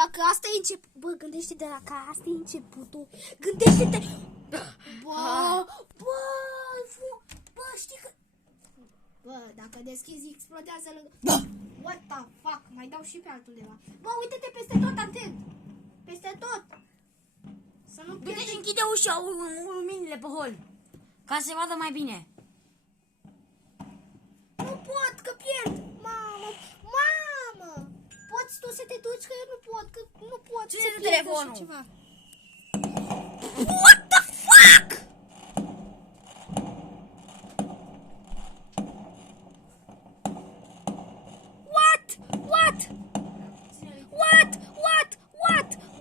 Dacă asta e început... Bă, gândește-te dacă asta e începutul. Gândește-te... Bă, știi că... Bă, dacă deschizi, explodează lângă... What the fuck? Mai dau și pe altundeva. Bă, uite-te peste tot, atent. Peste tot. Să nu Du-te și închide ușa, luminile pe hol. Ca să se vadă mai bine. Nu pot, că pierd. Mamă. Poți tu să te duci, că eu nu pot, că nu pot să Ține-te pierd telefonul. așa ceva. What the fuck?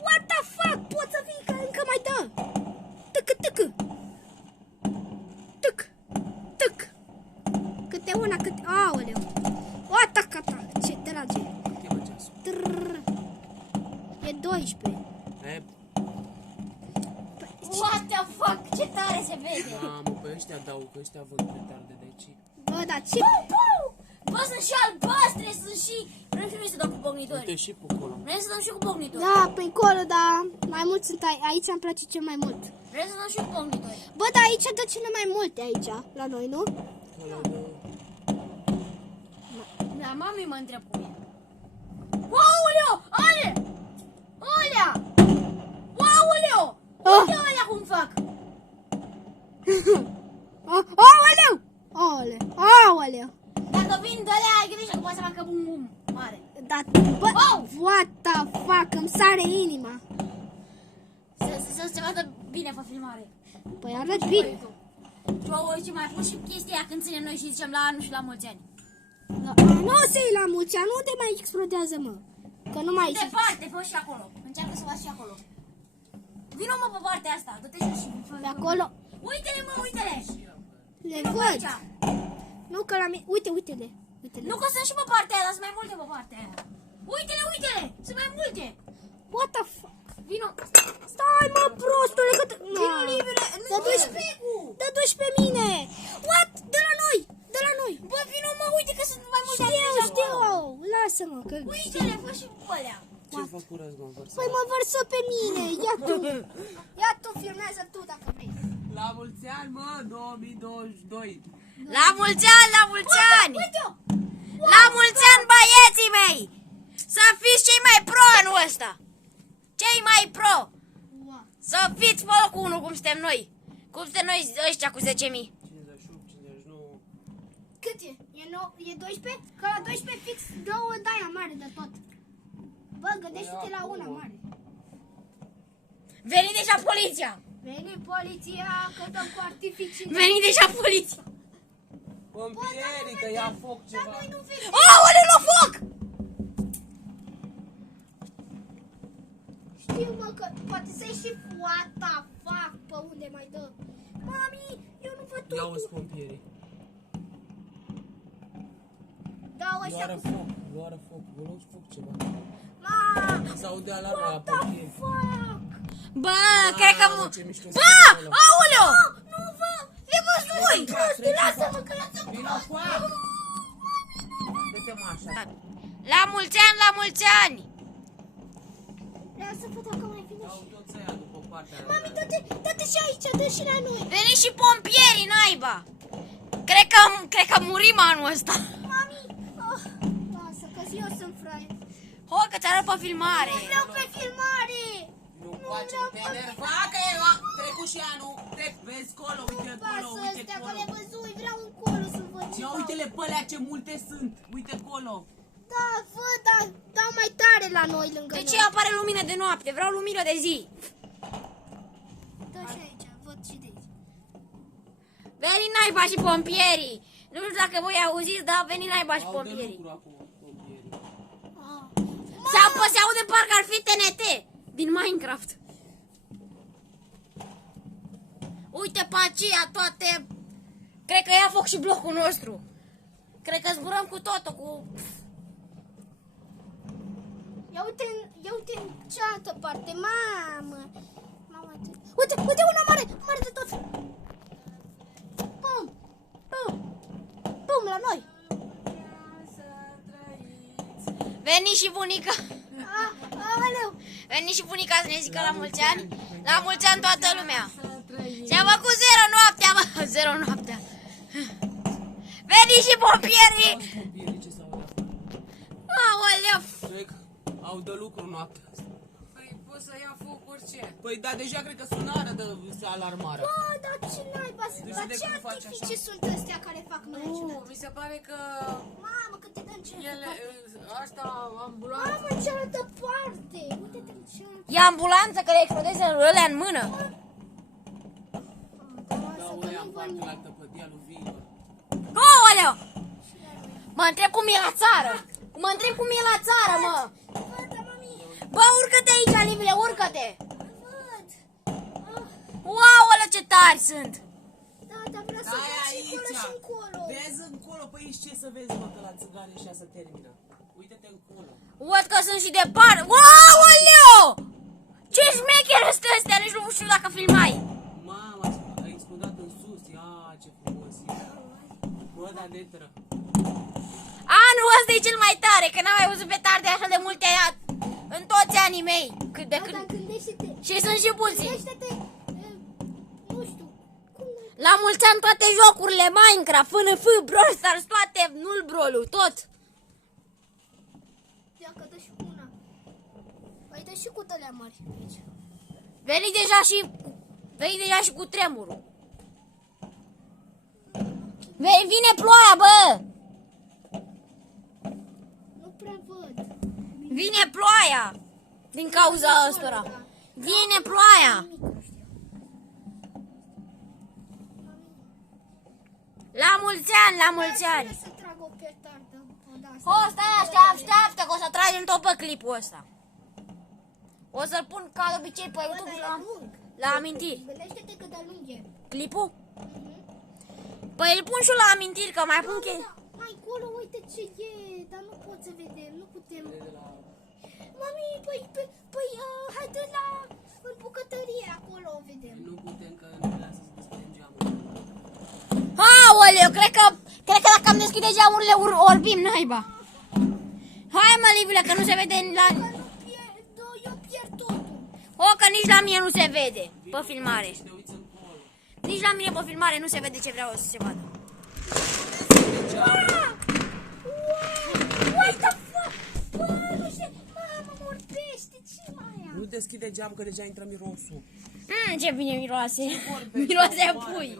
What the fuck? Pot să vii că încă mai dă. Tâc. Câte una, câte... Aoleu. Oata-cata. Ce drage. E 12. What the fuck? Ce tare se vede. Mamă, pe ăștia dau, că ăștia văd petarde de aici. Bă, dar ce... Bă, sunt și albastre, sunt și... Vrem și noi să dăm cu pognitori. Uite și pe acolo. Vrem să dăm și cu pognitori. Da, pe încolo, dar mai mulți sunt aici, îmi place cel mai mult. Vrem să dăm și cu pognitori. Bă, dar aici dă cele mai multe aici, la noi, nu? Ăla de... Da, mami mă întreb cum e. Aoleo! Ale! Alea! Aoleo! Uite alea cum fac! Aoleu! Dacă vin de alea, ai grijă că poate să facă bum mare. Da, bă, what the fuck, îmi sare inima. Să se vadă bine pe filmare. Păi arăt bine. Și mai pun și chestia aia când ținem noi și zicem la anul și la mulți ani. Nu o să iei la mulți ani, unde mai explodează, mă? Că nu mai zici. Departe, fă și acolo. Încearcă să faci și acolo. Vino mă pe partea asta, dă-te și De acolo uite-le mă, uite-le! le Vino pe văd. aici. Nu că la mine, uite-le. Nu că sunt și pe partea aia, dar sunt mai multe pe partea aia. Uite-le! Sunt mai multe! What the fuck? Vino! Stai, mă, prostule, că... Vino libere! Dă duci Dă duci pe mine! What? De la noi! Bă, vino mă, uite că sunt mai multe. Știu! Lasă-mă, că... Uite-le, fă și cu alea. Ce fac curat, mă, vărsă? Păi mă vărsă pe mine! Ia tu, filmează tu dacă vrei. La mulți ani, mă, 2022. La mulți ani, la mulți ani! Uite-o! La mulți ani, băieții mei! Să fiți cei mai pro anul ăsta! Cei mai pro! Să fiți pe locul 1 cum suntem noi! Cum suntem noi ăștia cu 10.000! 58, 59... Cât e? E 12? Că la 12 fix două de-aia mare de tot. Bă, gândește-te la una mare. Veni deja poliția! Veni poliția, că dăm cu artificii. Veni deja poliția! Pompierii, că ia foc Dar ceva. noi nu vedem. Aoleu, la foc! Știu, mă, că poate să ieși what the fuck, pe unde mai dă. Mami, eu nu văd Ia totul. uzi pompierii. Da, ăștia Luară cu... foc, luară foc, vă rog foc ceva. Ma, S-aude alarma la what the pompieri. fuck? Bă, cred că... ce mișto Bă, se vede acolo. aoleu! Nu vă... E văzut voi! Prosti, lasă-mă că lasă-mă. Vino cu apă! Dă-te-mă așa. La mulți ani, la mulți ani! Lasă-mă dacă mai vine Au și... toți aia după partea aia. Mami, dă-te și aici, dă și la noi. Veni și pompierii, naiba! Cred că murim anul ăsta. Mami, lasă, că eu sunt fraier. Hai că ți-arăt pe filmare. Nu vreau pe filmare. Nu face, te enerva că e trecut și anul. Vezi colo, uite colo, Pasă uite ăstea, că colo. le văzui, vreau încolo să văd ce Ia dau. uite-le pe alea ce multe sunt. Uite colo. Da, văd, dar dau mai tare la noi lângă De noi. ce apare lumină de noapte? Vreau lumină de zi. Dă și aici, văd și de aici. Veni naiba și pompierii. Nu știu dacă voi auziți, dar veni naiba și Au de pompierii. lucru acum, pompierii. Se aude parcă ar fi TNT din Minecraft. Uite pe aceea toate. Cred că ia foc și blocul nostru. Cred că zburăm cu totul, cu... Ia uite în cealaltă parte, mamă. Uite una mare de tot. Pum, la noi. Veni și bunica. Aoleu, Veni și bunica să ne zică la mulți ani. La mulți ani toată lumea. Și-a făcut 0 noaptea, bă. 0 noaptea. Veni și pompierii. Pompierii ce s-au dat. Aoleu. Cred că au de lucru noaptea asta. Păi poți să ia foc orice. Păi da, deja cred că sunară de alarmarea. Bă, dar ce naiba, Deci dar de ce cum faci artificii sunt astea care fac noi Nu, aici? mi se pare că Mamă, cât de dă în ele, cealaltă. asta, ambulanță. Mamă, în cealaltă parte. Uite-te în cealaltă. E ambulanță că le explodeze ălea în mână. Da, ăia în partea la tăpădia lui Viilor. Aoleu. Mă întreb cum e la țară. Mă întreb cum e la țară, mă. Văd, da, mami. Bă, urcă-te aici, Livile, urcă-te. Văd. Aoleu, ce tari sunt. Da, dar vreau să Stai văd și încolo aici. și încolo. Vezi încolo, păi ce să vezi, mă, că la țigane și să termină. Uite-te încolo. Văd că sunt și departe. Aoleu. Ce șmecheri sunt astea, nici nu știu dacă filmai. Mama, a explodat în sus. Ia, ce frumos e. Bă, da, detră. Anul ăsta e cel mai tare, că n-am mai văzut petarde așa de multe în toți anii mei. Cât de Da, cât. dar gândește-te. Și sunt și puțini. Gândește-te. Nu știu. Cum n-ai- La mulți ani toate jocurile Minecraft, FNF, Brawl Stars, toate, nu-l brolul, tot. Ia că dă și cu una. Păi dă și cu tălea mari aici. Veni deja și cu tremurul. Vine ploaia, bă! Nu prea văd. Vine ploaia! Din cauza ăstora. Vine ploaia! La mulți ani, la mulți ani! Să trag o petardă. O, stai, așteaptă că o să tragem tot pe clipul ăsta. O să-l pun ca de obicei pe YouTube și la amintiri. Gândește-te cât de lung e. Clipul? Păi îl pun și eu la amintiri, că mai pun chestii. Mai încolo, uite ce e, dar nu pot să vedem, nu putem. Mami, păi, haide la în bucătărie, acolo o vedem. Nu putem, că nu ne lasă să deschidem geamul. Aoleu, cred că dacă am deschide geamurile orbim, naiba. Hai mă, Livile, că nu se vede la... Că nu pierd, eu pierd totul. O, că nici la mine nu se vede pe filmare. Și te uiți încolo. Nici la mine pe filmare nu se vede ce vreau să se vadă. What the fuck? Bă, nu știu, mamă, morbește, ce mai am? Nu deschide geam, că deja intră mirosul. Ce bine miroase. Miroase a pui.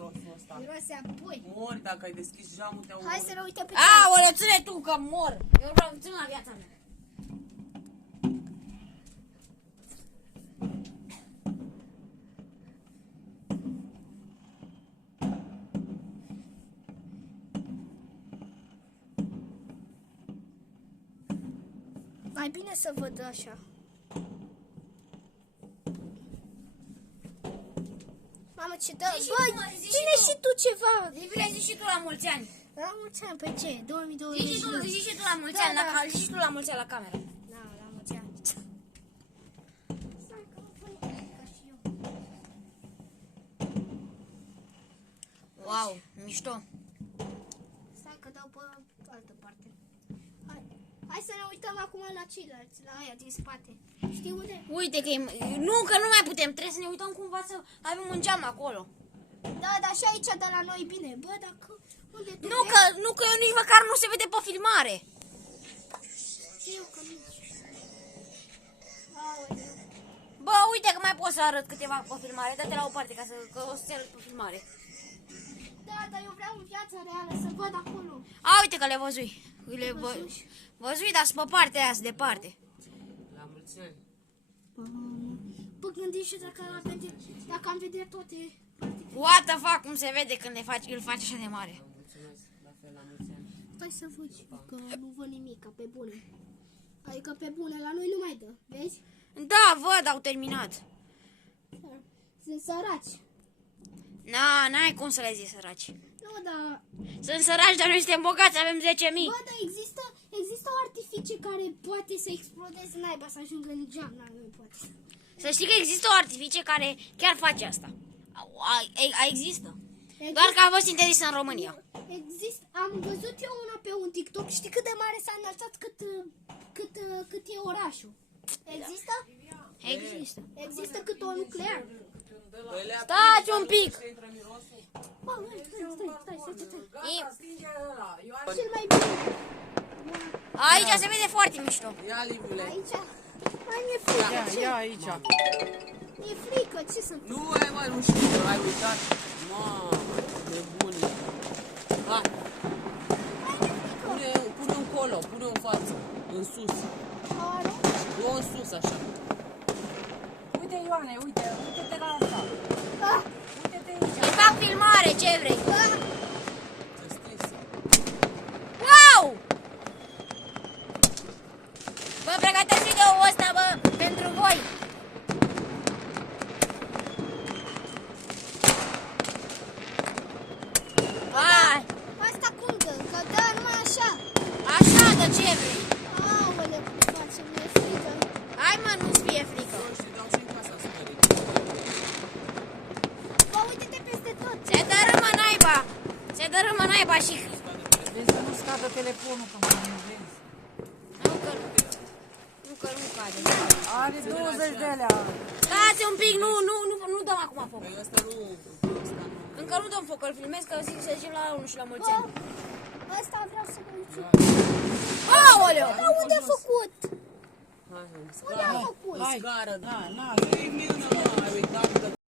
Miroase apoi. Mori, dacă ai deschis geamul, te-au Hai să ne uităm pe Aoleu, ține tu că mor. Eu vreau să țin la viața mea. Mai bine să văd așa. Mamă, ce dă... Bă, ține și tu ceva. Livile, zici și tu la mulți ani. La mulți ani, pe ce? 2020. Zici și tu la mulți Da, ani, da. zici și tu la mulți ani la cameră. Da, la mulți ani. Stai că mă pun ca și eu. Wow, mișto. Stai că dau pe altă parte. Hai să ne uităm acum la ceilalți, la aia din spate. Știi unde? Uite că nu, că nu mai putem. Trebuie să ne uităm cumva să avem un geam acolo. Da, dar și aici de la noi bine. Bă, dacă... Unde tu Nu că eu nici măcar nu se vede pe filmare. Știu că nici. Aoleu. Bă, uite că mai pot să arăt câteva pe filmare. Dă-te la o parte ca că o să-ți arăt pe filmare. Da, dar eu vreau în viața reală să văd acolo. A, uite că le văzui. Văzui, dar sunt pe partea aia, sunt departe. La mulți ani. Bă, gândește dacă am vedea toate. What the fuck, cum se vede când îl faci așa de mare. Mulțumesc, la fel, la mulți ani. Hai să văd, că nu văd nimic, pe bune. Adică pe bune, la noi nu mai dă, vezi? Da, văd, au terminat. Sunt săraci. N-ai cum să le zici săraci. Nu, dar... Sunt săraci, dar noi suntem bogați, avem 10.000. Bă, dar există o artificie care poate să explodeze naiba, să ajungă în geam, dar nu poate. Să știi că există o artificie care chiar face asta. Există. Doar că a fost interzisă în România. Am văzut eu una pe un TikTok, știi cât de mare s-a înălțat cât e orașul. Există? Există. Există cât o nuclear. Stați un pic. Bă, stai. I- Stinge ăla. Cel mai bine. Aici se vede foarte mișto. Ia, Livule. Aici. Mai mi-e frică. Ce? Ia aici. Mi-e frică. Ce să Nu ai mai nu știu, ai uitat. Mamă, de bune. Hai, pune încolo, pune în față, în sus. are? Nu în sus, așa. Uite, Ioane, uite-te la asta. Ah, Uite-te aici. Îi fac filmare, ce vrei? ah. Ți-a scris. Wow! Bă, pregătesc video-ul ăsta, bă, pentru voi. Hai, Asta cum dă? Că dă numai așa. așa, de ce vrei? Aoleu, cum face? Mi-e frică. Hai, mă, nu-ți fie frică. Și dau și în casa sperei. Bă, uite-te peste tot. Se dărâmă naiba. Se dărâmă naiba și... Vezi să nu scadă telefonul, că mă enervezi. Nu că nu. Nu că nu cade. Are 20 de alea. Stați un pic, nu dăm acum foc. Păi ăsta nu... Încă nu dăm foc, îl filmez că zic să zicem la 1 și la mulți Bă, ani. ăsta vreau să mă duc. Aoleu! Dar unde a făcut? Hai, Unde a făcut? Scară, Na, Ei, mână, mă, ai uitat că